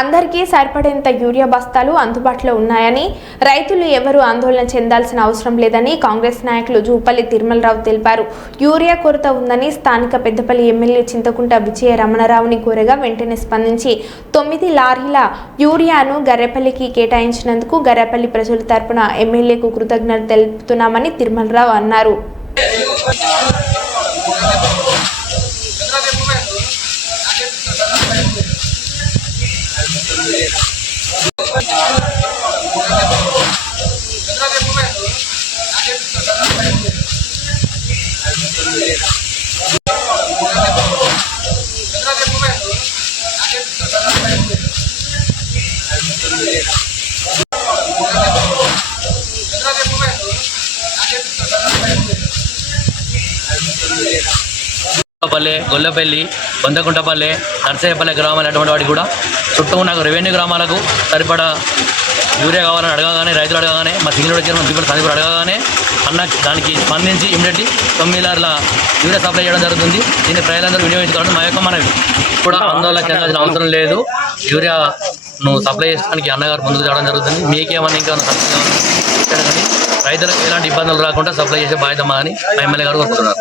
అందరికీ సరిపడేంత యూరియా బస్తాలు అందుబాటులో ఉన్నాయని రైతులు ఎవరూ ఆందోళన చెందాల్సిన అవసరం లేదని కాంగ్రెస్ నాయకులు జూపల్లి తిరుమలరావు తెలిపారు. యూరియా కొరత ఉందని స్థానిక పెద్దపల్లి ఎమ్మెల్యే చింతకుంట విజయ రమణరావుని కోరగా వెంటనే స్పందించి తొమ్మిది లారీల యూరియాను గర్రెపల్లికి కేటాయించినందుకు గర్రెపల్లి ప్రజల తరపున ఎమ్మెల్యేకు కృతజ్ఞతలు తెలుపుతున్నామని తిరుమలరావు అన్నారు. పల్లె గొల్లపల్లి బందకుంటపల్లి నర్సయ్యపల్లి గ్రామాలు అటువంటి వాటికి కూడా చుట్టూ ఉన్న రెవెన్యూ గ్రామాలకు సరిపడా యూరియా కావాలని అడగగానే రైతులు అడగగానే మా సింగిల్ చైర్మన్ దీపల సందీపుడు అడగగానే అన్న దానికి స్పందించి ఇమ్మీడియట్లీ తొమ్మిది లార్ల యూరియా సప్లై చేయడం జరుగుతుంది. దీన్ని ప్రజలందరూ వినియోగించుకోవడం మా యొక్క మనవి. కూడా ఆందోళన చెందాల్సిన అవసరం లేదు. యూరియా నువ్వు సప్లై చేయడానికి అన్నగారు ముందుకు రావడం జరుగుతుంది. మీకేమన్నా ఇంకా రైతులకు ఎలాంటి ఇబ్బందులు రాకుండా సప్లై చేసే బాధ్యత మా అని ఎమ్మెల్యే గారు కోరుకుంటున్నారు.